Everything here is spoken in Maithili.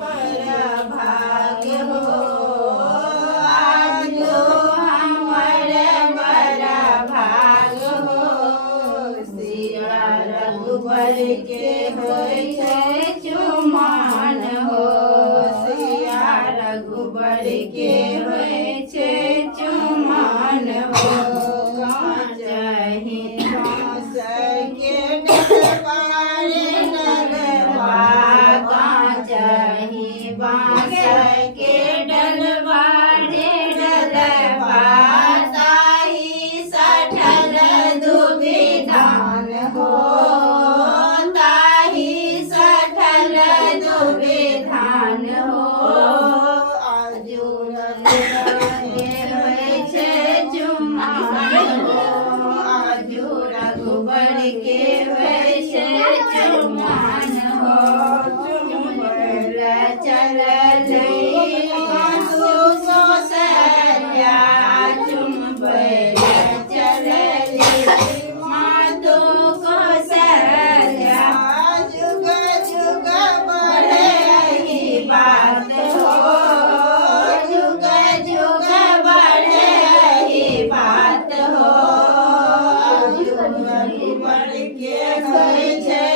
बड़ा भाग्य हो आजो हमर बड़ा भाग्य हो सिया रघुबर के होय छै चुमाओन हो सिया रघुबर के होय छै चुमाओन हो कांचहि बाँस के डलवा रे डलवा कांचहि बाँस के डलवा रे डलवा ताहि सठल दुविधान हो ताहि सठल दुविधान हो आजू होय छै चुमाओन हो आजू रघुबर के होय छै चुमाओन हो चुमबैल चलल माधु कौशल्या चुमबैल चलल माधु कौशल्या जुग जुग बढ़े ही बात हो जुग जुग बढ़े ही बात हो आजू रघुबर के होय छै